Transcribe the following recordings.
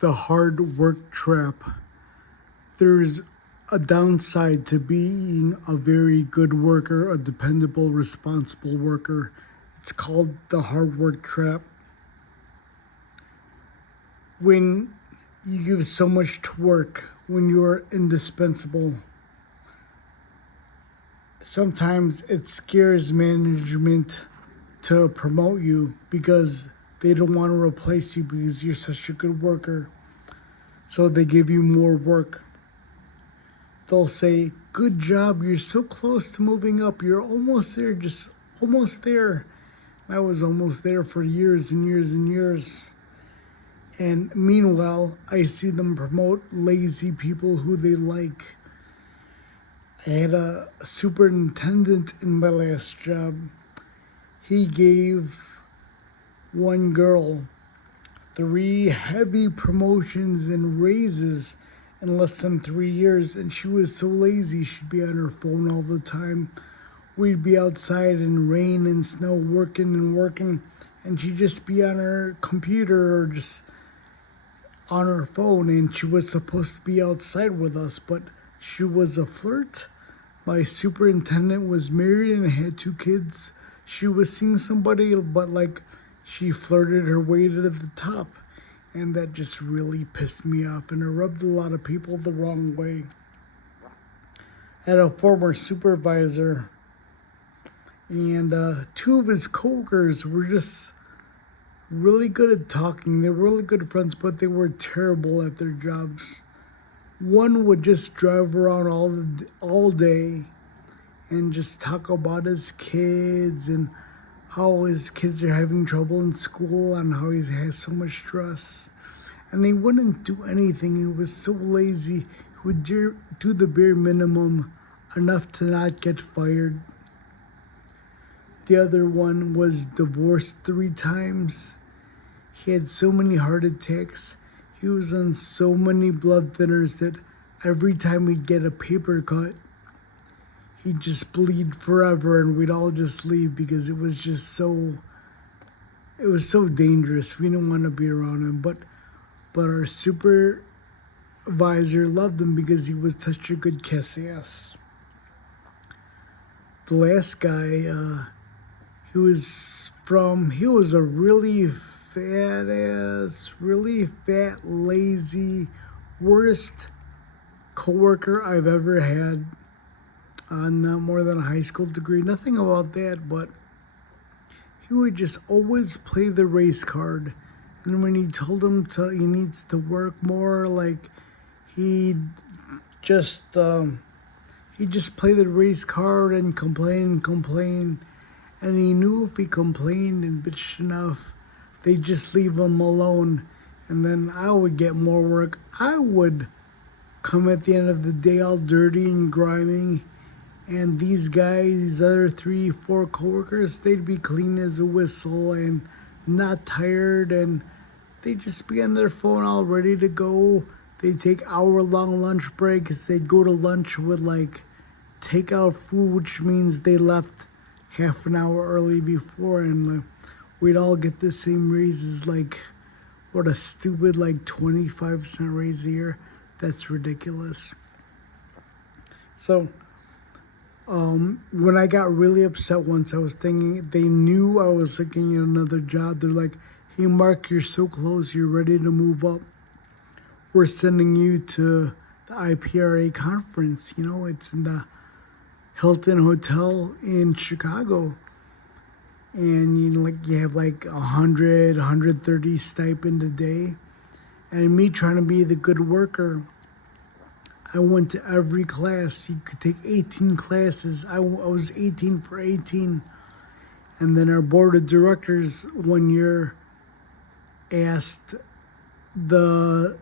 The hard work trap. There's a downside to being a very good worker, a dependable, responsible worker. It's called the hard work trap. When you give so much to work, when you're indispensable, sometimes it scares management to promote you because they don't want to replace you because you're such a good worker. So they give you more work. They'll say, "Good job, you're so close to moving up. You're almost there, just almost there." I was almost there for years and years and years. And meanwhile, I see them promote lazy people who they like. I had a superintendent in my last job. He gave one girl 3 heavy promotions and raises in less than 3 years, and she was so lazy she'd be on her phone all the time. We'd be outside in rain and snow working and working, and she'd just be on her computer or just on her phone, and she was supposed to be outside with us, but she was a flirt. My superintendent was married and had 2 kids. She was seeing somebody, but like she flirted her way to the top. And that just really pissed me off, and it rubbed a lot of people the wrong way. I had a former supervisor, and 2 of his coworkers were just really good at talking. They were really good friends, but they were terrible at their jobs. One would just drive around all day and just talk about his kids and how his kids are having trouble in school and how he has so much stress. And he wouldn't do anything. He was so lazy. He would do the bare minimum, enough to not get fired. The other one was divorced 3 times. He had so many heart attacks. He was on so many blood thinners that every time we'd get a paper cut, he'd just bleed forever, and we'd all just leave because it was so dangerous. We didn't want to be around him, but our supervisor loved him because he was such a good kiss ass. The last guy, he was a really really fat, lazy, worst coworker I've ever had. Not more than a high school degree, nothing about that, but he would just always play the race card. And when he told him he needs to work more, like he'd just play the race card and complain. And he knew if he complained and bitched enough, they'd just leave him alone. And then I would get more work. I would come at the end of the day all dirty and grimy. And these guys, these other 3, 4 coworkers, they'd be clean as a whistle and not tired, and they'd just be on their phone all ready to go. They'd take hour-long lunch breaks. They'd go to lunch with like takeout food, which means they left half an hour early before, and we'd all get the same raises. Like, what a stupid, like 25-cent raise a year. That's ridiculous. So, when I got really upset once, I was thinking they knew I was looking at another job. They're like, "Hey, Mark, you're so close. You're ready to move up. We're sending you to the IPRA conference. You know, it's in the Hilton Hotel in Chicago. And you have like 130 stipend a day." And me trying to be the good worker, I went to every class. You could take 18 classes. I was 18 for 18. And then our board of directors one year asked the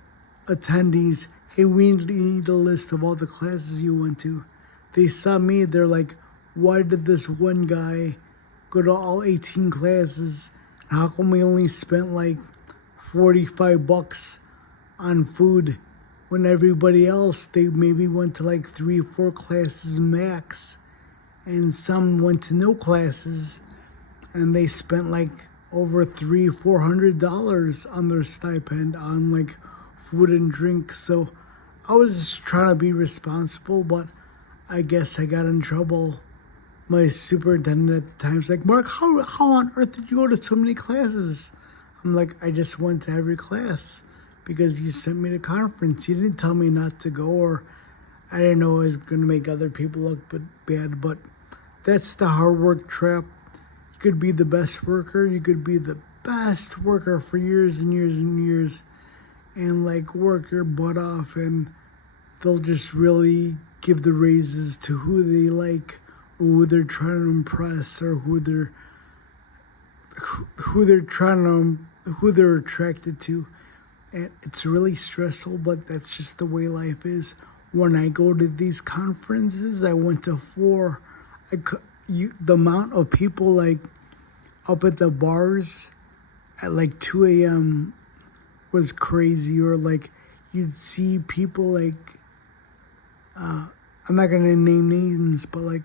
attendees, "Hey, we need a list of all the classes you went to." They saw me, they're like, "Why did this one guy go to all 18 classes? How come we only spent like $45 on food when everybody else, they maybe went to like 3 or 4 classes max, and some went to no classes, and they spent like over $300-400 on their stipend on like food and drink. So I was just trying to be responsible, but I guess I got in trouble. My superintendent at the time's like, Mark, how on earth did you go to so many classes? I'm like, I just went to every class because you sent me to conference. You didn't tell me not to go, or I didn't know I was going to make other people look bad. But that's the hard work trap. You could be the best worker. You could be the best worker for years and years and years and like work your butt off, and they'll just really give the raises to who they like, or who they're trying to impress, or who they're attracted to. And it's really stressful, but that's just the way life is. When I go to these conferences, I went to 4. The amount of people like up at the bars at like 2 a.m. was crazy. Or like you'd see people like I'm not gonna name names, but like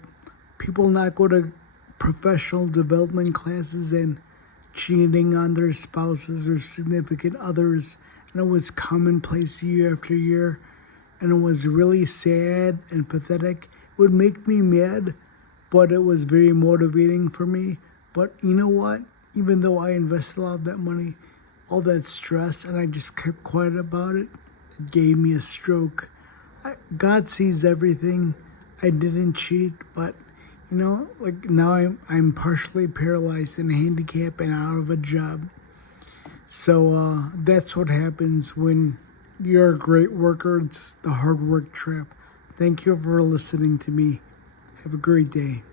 people not go to professional development classes and cheating on their spouses or significant others. And it was commonplace year after year. And it was really sad and pathetic. It would make me mad, but it was very motivating for me. But you know what? Even though I invested a lot of that money, all that stress, and I just kept quiet about it, it gave me a stroke. God sees everything. I didn't cheat, but like now I'm partially paralyzed and handicapped and out of a job. So that's what happens when you're a great worker. It's the hard work trap. Thank you for listening to me. Have a great day.